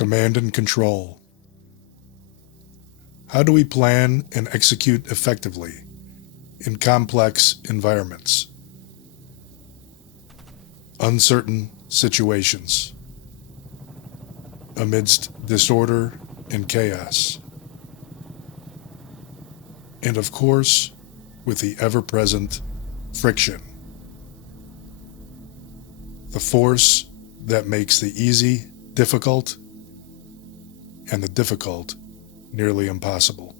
Command and control. How do we plan and execute effectively in complex environments? Uncertain situations. Amidst disorder and chaos. And of course, with the ever-present friction. The force that makes the easy difficult and the difficult nearly impossible.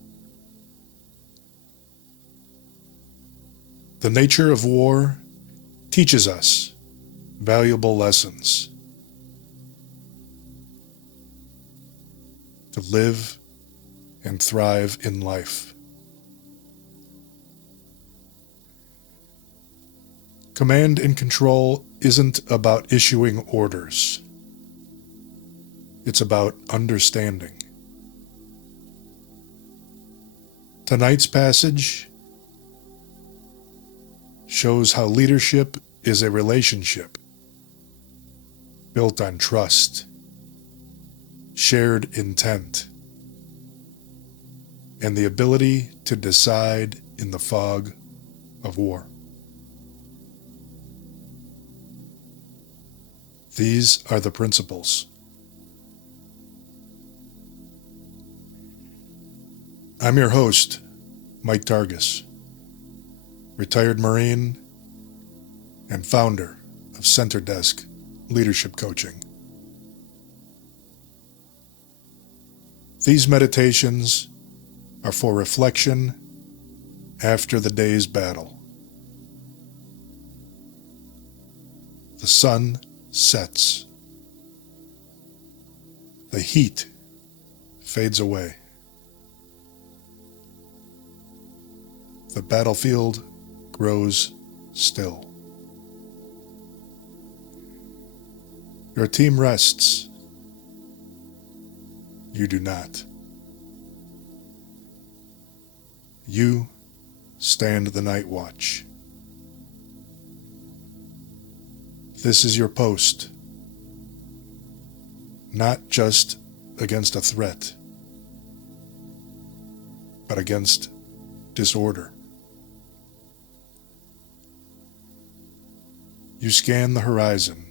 The nature of war teaches us valuable lessons. To live and thrive in life. Command and control isn't about issuing orders. It's about understanding. Tonight's passage shows how leadership is a relationship built on trust, shared intent, and the ability to decide in the fog of war. These are the principles. I'm your host, Mike Targus, retired Marine and founder of Center Desk Leadership Coaching. These meditations are for reflection after the day's battle. The sun sets. The heat fades away. The battlefield grows still. Your team rests. You do not. You stand the night watch. This is your post, not just against a threat, but against disorder. You scan the horizon.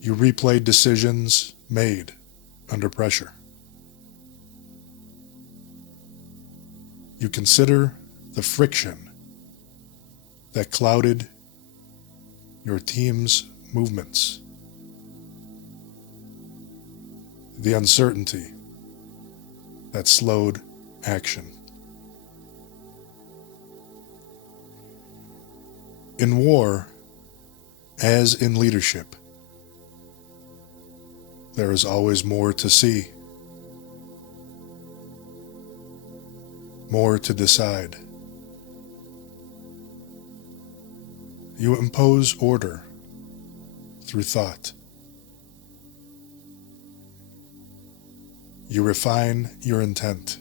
You replay decisions made under pressure. You consider the friction that clouded your team's movements, the uncertainty that slowed action. In war, as in leadership, there is always more to see, more to decide. You impose order through thought. You refine your intent.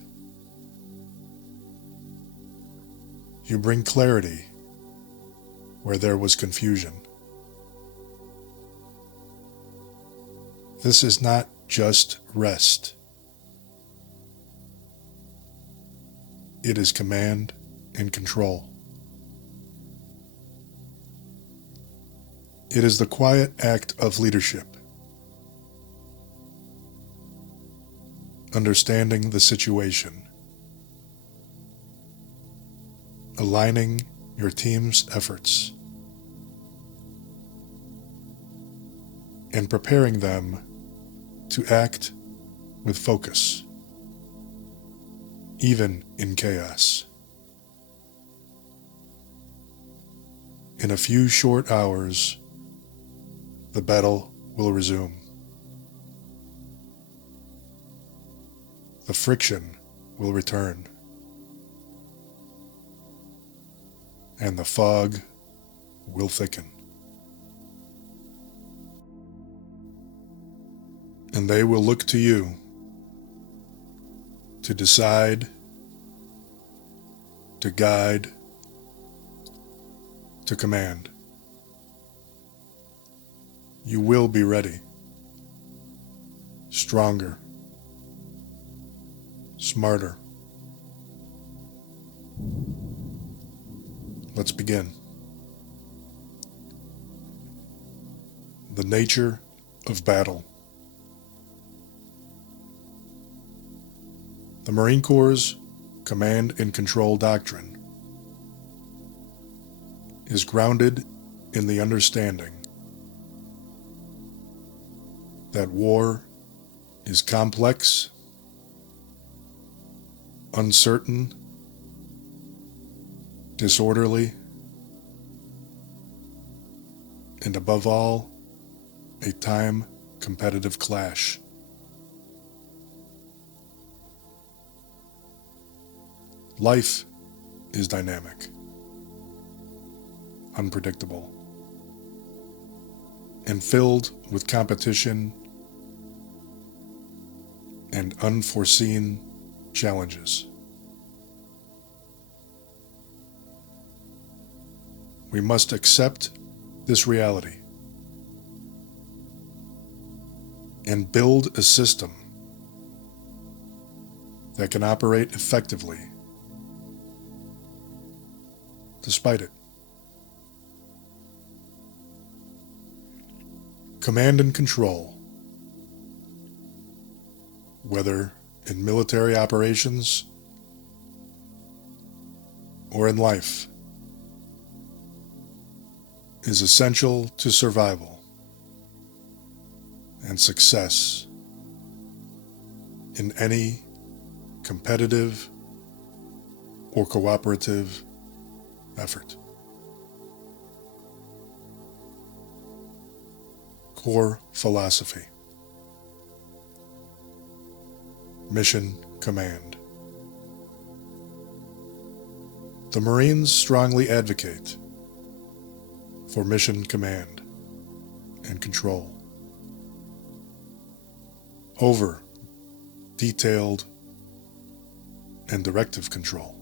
You bring clarity where there was confusion. This is not just rest. It is command and control. It is the quiet act of leadership. Understanding the situation. Aligning your team's efforts. And preparing them to act with focus, even in chaos. In a few short hours, the battle will resume. The friction will return. And the fog will thicken. And they will look to you to decide, to guide, to command. You will be ready. stronger, smarter. Let's begin. The nature of battle. The Marine Corps' command and control doctrine is grounded in the understanding that war is complex, uncertain, disorderly, and above all, a time-competitive clash. Life is dynamic, unpredictable, and filled with competition and unforeseen challenges. We must accept this reality and build a system that can operate effectively despite it. Command and control, whether in military operations or in life, is essential to survival and success in any competitive or cooperative effort. Core philosophy. Mission command. The Marines strongly advocate for mission command and control over detailed and directive control.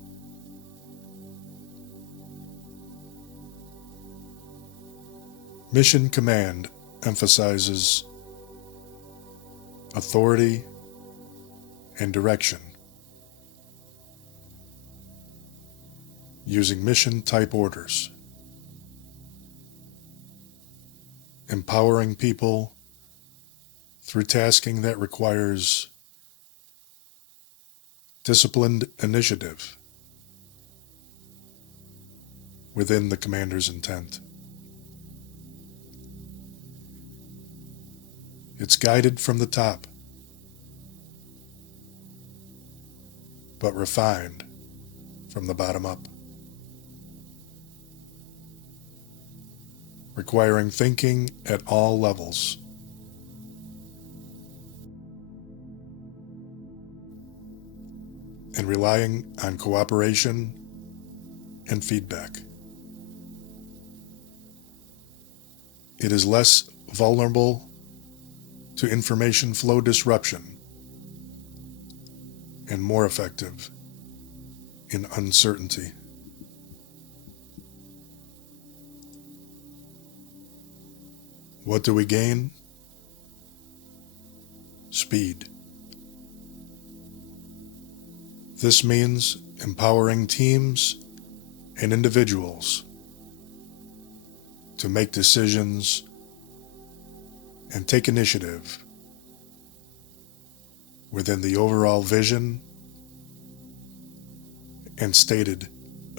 Mission command emphasizes authority and direction, using mission-type orders, empowering people through tasking that requires disciplined initiative within the commander's intent. It's guided from the top, but refined from the bottom up, requiring thinking at all levels. And relying on cooperation and feedback. It is less vulnerable to information flow disruption and more effective in uncertainty. What do we gain? Speed. This means empowering teams and individuals to make decisions and take initiative within the overall vision and stated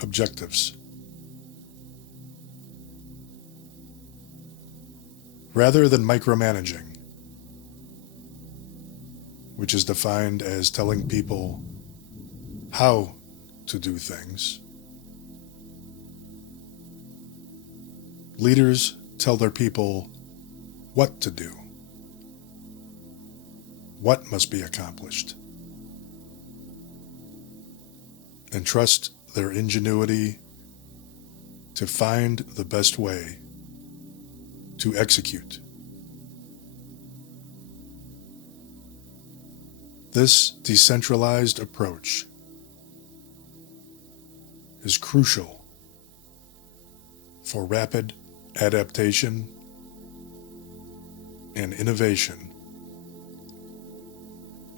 objectives. Rather than micromanaging, which is defined as telling people how to do things, leaders tell their people what to do, what must be accomplished, and trust their ingenuity to find the best way to execute. This decentralized approach is crucial for rapid adaptation and innovation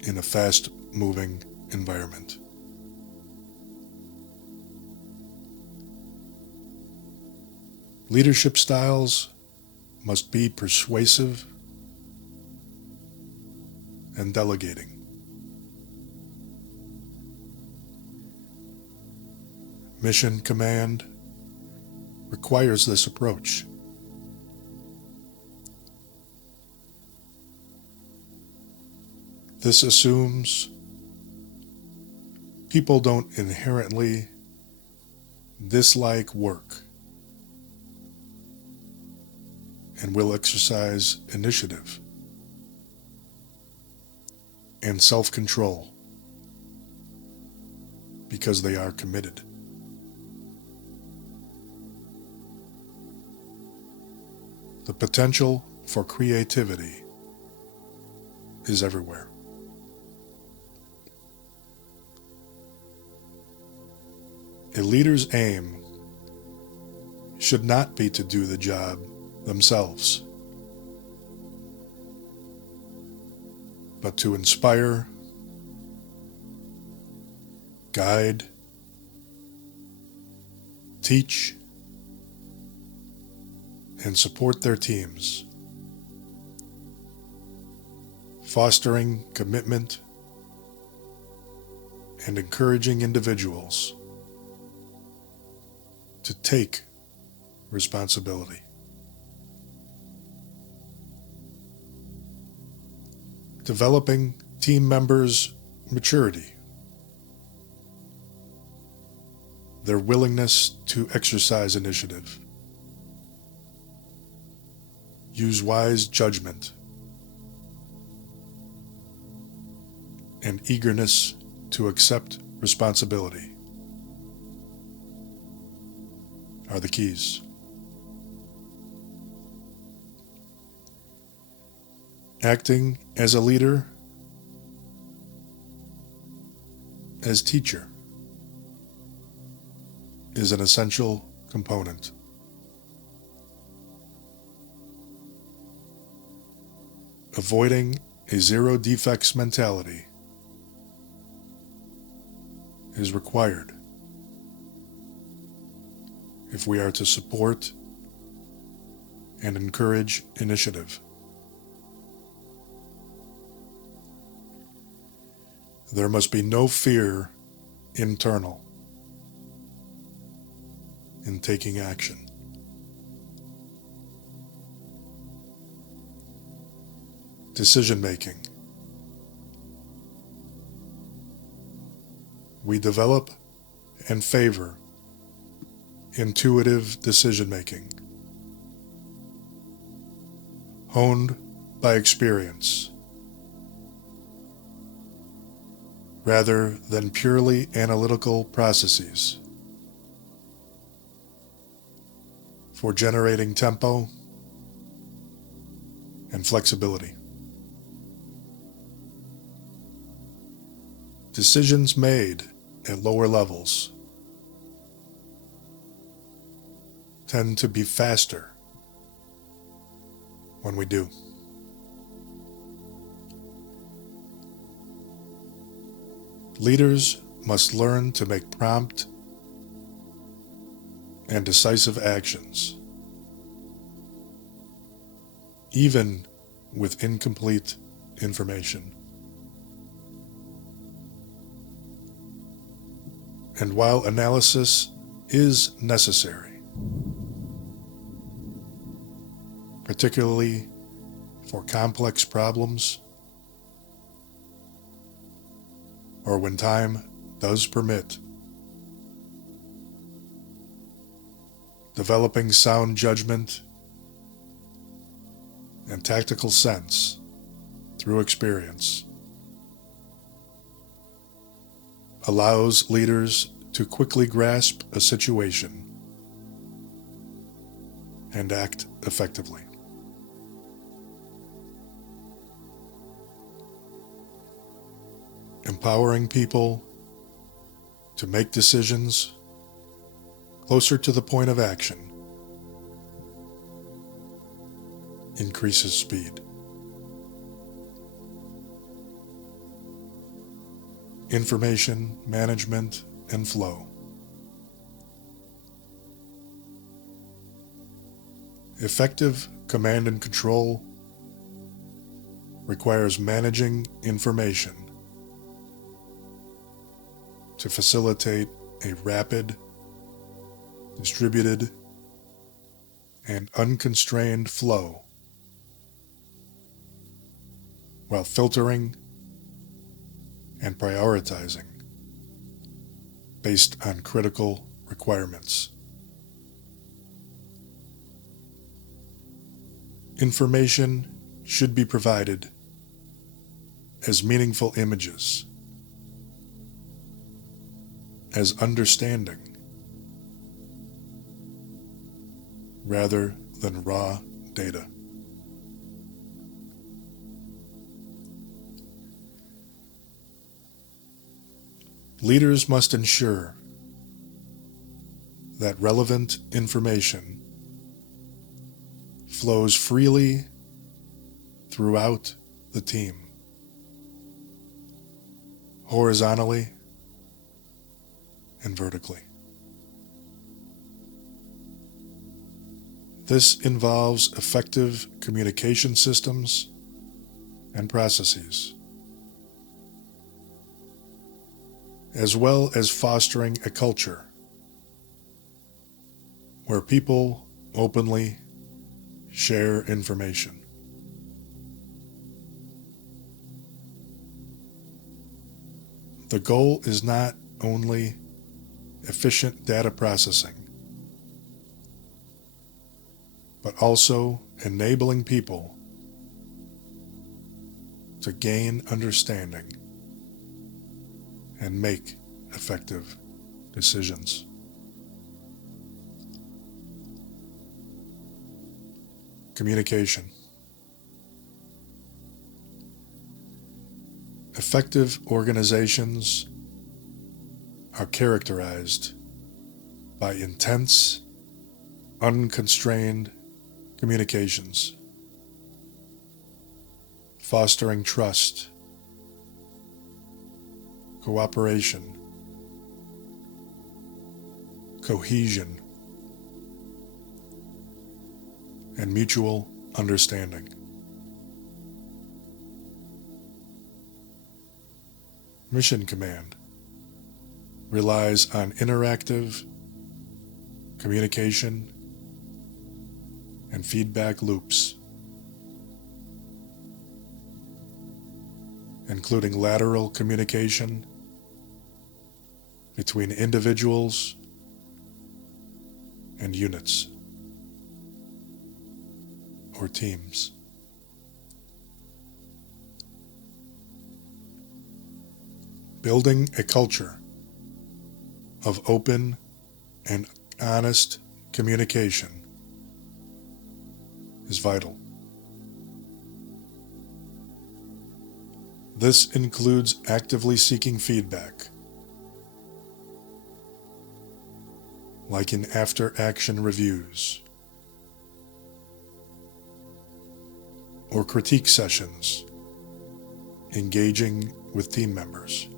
in a fast-moving environment. Leadership styles must be persuasive and delegating. Mission command requires this approach. This assumes people don't inherently dislike work and will exercise initiative and self-control because they are committed. The potential for creativity is everywhere. A leader's aim should not be to do the job themselves, but to inspire, guide, teach, and support their teams, fostering commitment and encouraging individuals to take responsibility. Developing team members' maturity, their willingness to exercise initiative, use wise judgment, and eagerness to accept responsibility are the keys. Acting as a leader, as teacher, is an essential component. Avoiding a zero defects mentality is required if we are to support and encourage initiative. There must be no fear internal in taking action. Decision-making. We develop and favor intuitive decision-making, honed by experience, rather than purely analytical processes for generating tempo and flexibility. Decisions made at lower levels tend to be faster when we do. Leaders must learn to make prompt and decisive actions, even with incomplete information. And while analysis is necessary, particularly for complex problems, or when time does permit, developing sound judgment and tactical sense through experience allows leaders to quickly grasp a situation and act effectively. Empowering people to make decisions closer to the point of action increases speed. information management and flow. Effective command and control requires managing information to facilitate a rapid, distributed, and unconstrained flow while filtering and prioritizing based on critical requirements. Information should be provided as meaningful images, as understanding, rather than raw data. Leaders must ensure that relevant information flows freely throughout the team, horizontally and vertically. This involves effective communication systems and processes, as well as fostering a culture where people openly share information. The goal is not only efficient data processing, but also enabling people to gain understanding and make effective decisions. Communication. Effective organizations are characterized by intense, unconstrained communications, fostering trust, cooperation, cohesion, and mutual understanding. Mission Command relies on interactive communication and feedback loops, including lateral communication between individuals and units or teams. Building a culture of open and honest communication is vital. This includes actively seeking feedback, like in after-action reviews or critique sessions, engaging with team members.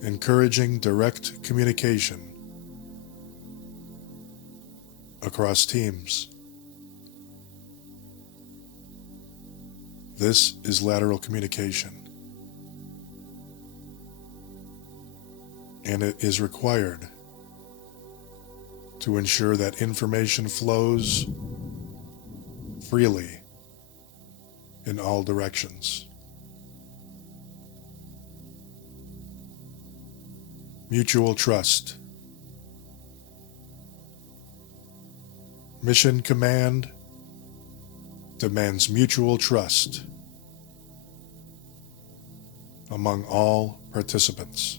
Encouraging direct communication across teams. This is lateral communication, and it is required to ensure that information flows freely in all directions. Mutual trust. Mission Command demands mutual trust among all participants.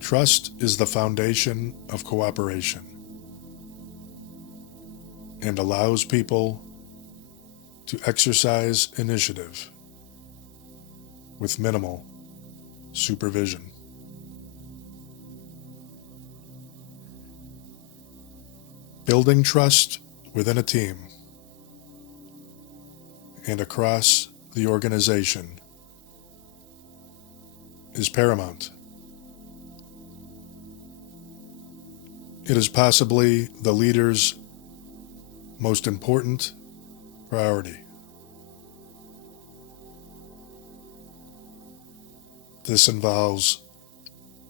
Trust is the foundation of cooperation and allows people to exercise initiative with minimal supervision. Building trust within a team and across the organization is paramount. It is possibly the leader's most important priority. This involves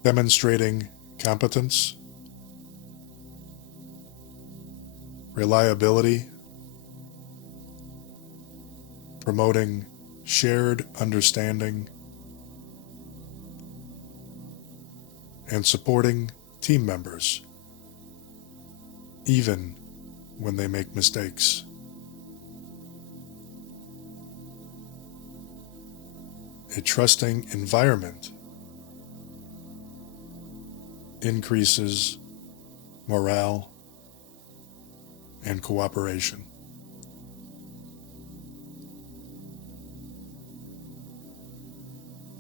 demonstrating competence, reliability, promoting shared understanding, and supporting team members, even when they make mistakes. A trusting environment increases morale and cooperation.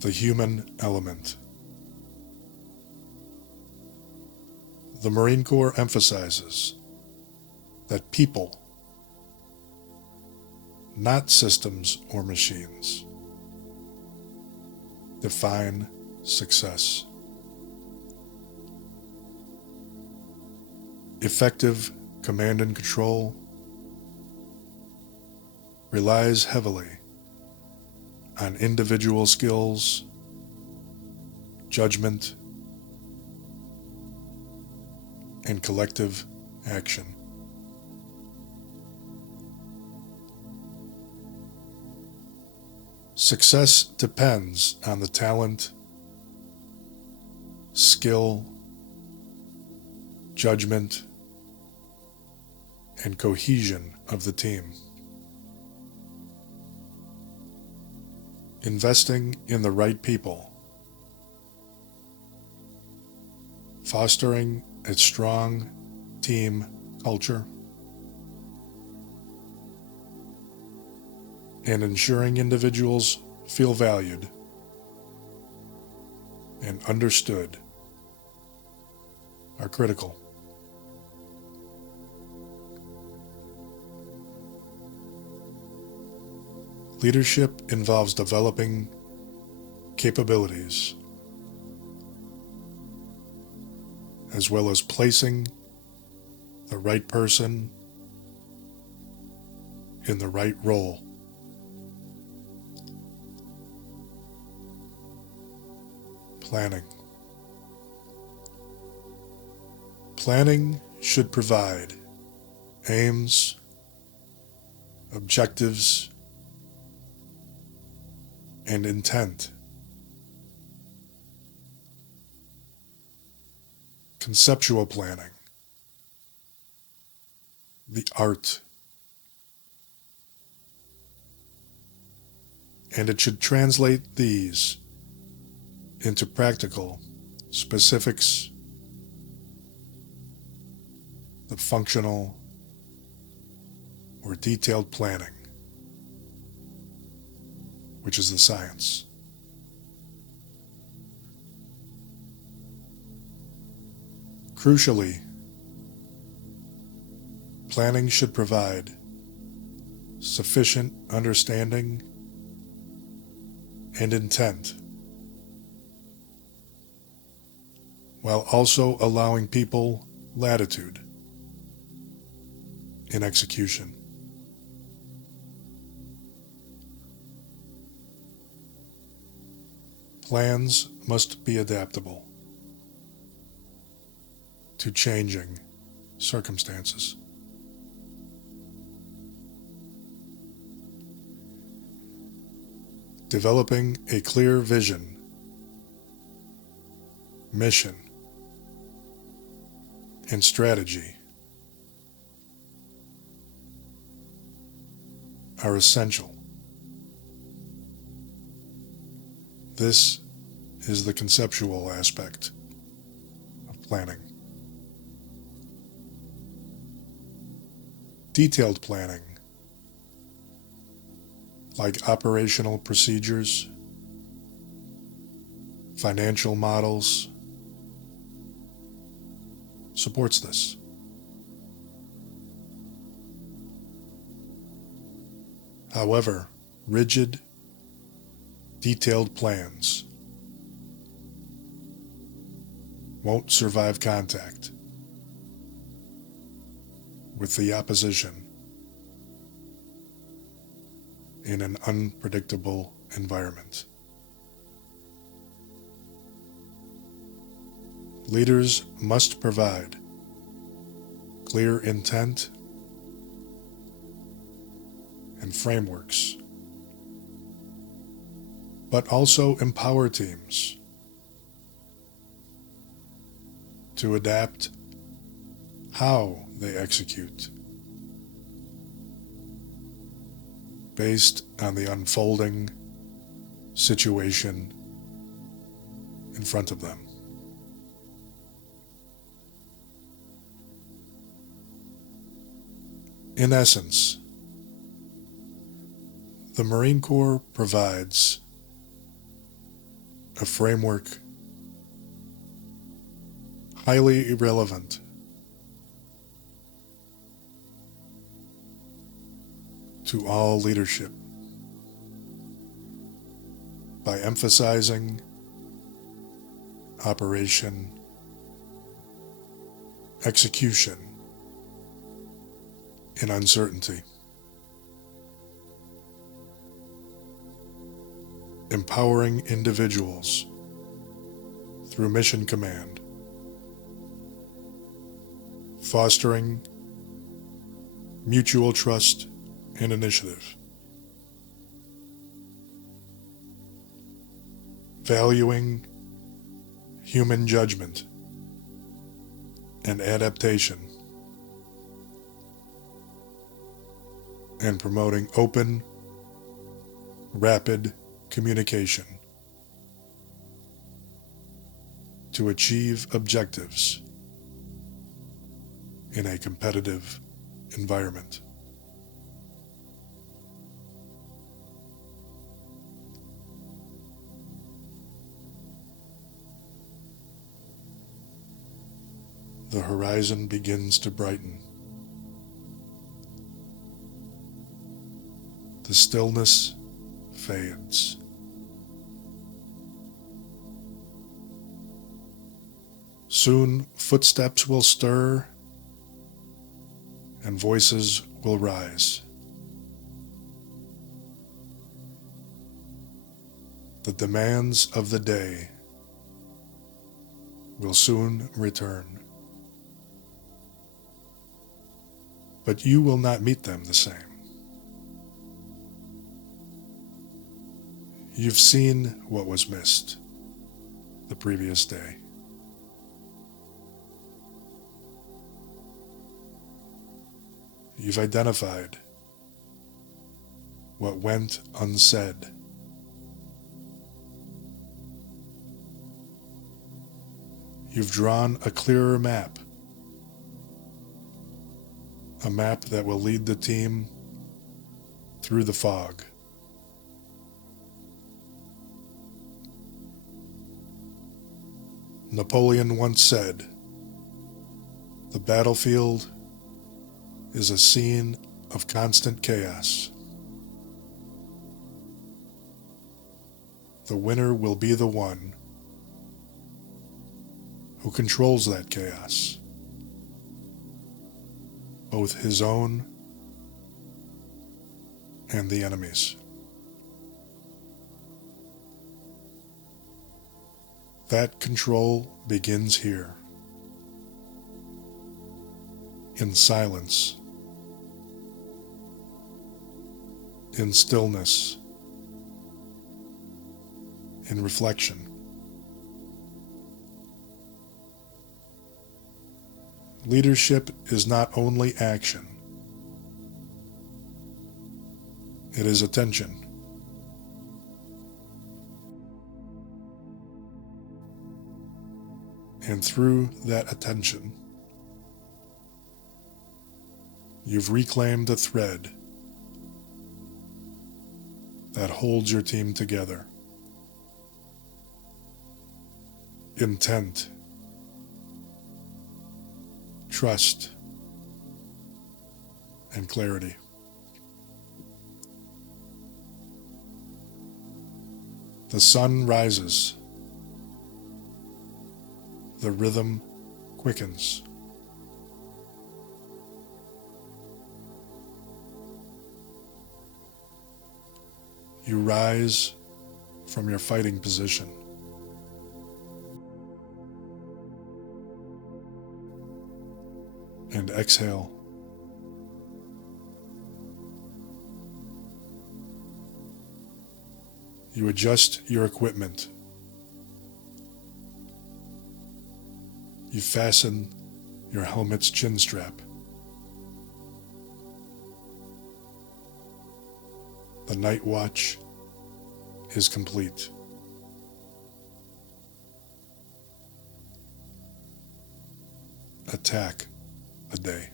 The human element. The Marine Corps emphasizes that people, not systems or machines, define success. Effective command and control relies heavily on individual skills, judgment, and collective action. Success depends on the talent, skill, judgment, and cohesion of the team. Investing in the right people, fostering a strong team culture, and ensuring individuals feel valued and understood are critical. Leadership involves developing capabilities as well as placing the right person in the right role. Planning. Planning should provide aims, objectives, and intent. Conceptual planning, the art, and it should translate these into practical specifics, the functional or detailed planning, which is the science. Crucially, planning should provide sufficient understanding and intent, while also allowing people latitude in execution. Plans must be adaptable to changing circumstances. Developing a clear vision, mission, and strategy are essential. This is the conceptual aspect of planning. Detailed planning, like operational procedures, financial models, supports this. However, rigid, detailed plans won't survive contact with the opposition in an unpredictable environment. Leaders must provide clear intent and frameworks, but also empower teams to adapt how they execute based on the unfolding situation in front of them. In essence, the Marine Corps provides a framework highly relevant to all leadership by emphasizing operation, execution in uncertainty, empowering individuals through mission command, fostering mutual trust and initiative, valuing human judgment and adaptation, and promoting open, rapid communication to achieve objectives in a competitive environment. The horizon begins to brighten. The stillness fades. Soon footsteps will stir and voices will rise. The demands of the day will soon return. But you will not meet them the same. You've seen what was missed the previous day. You've identified what went unsaid. You've drawn a clearer map. A map that will lead the team through the fog. Napoleon once said, "The battlefield is a scene of constant chaos. The winner will be the one who controls that chaos, both his own and the enemy's." That control begins here, in silence, in stillness, in reflection. Leadership is not only action, it is attention. And through that attention, you've reclaimed the thread that holds your team together. Intent, trust, and clarity. The sun rises. The rhythm quickens. You rise from your fighting position. And exhale. You adjust your equipment. You fasten your helmet's chin strap. The night watch is complete. Attack a day.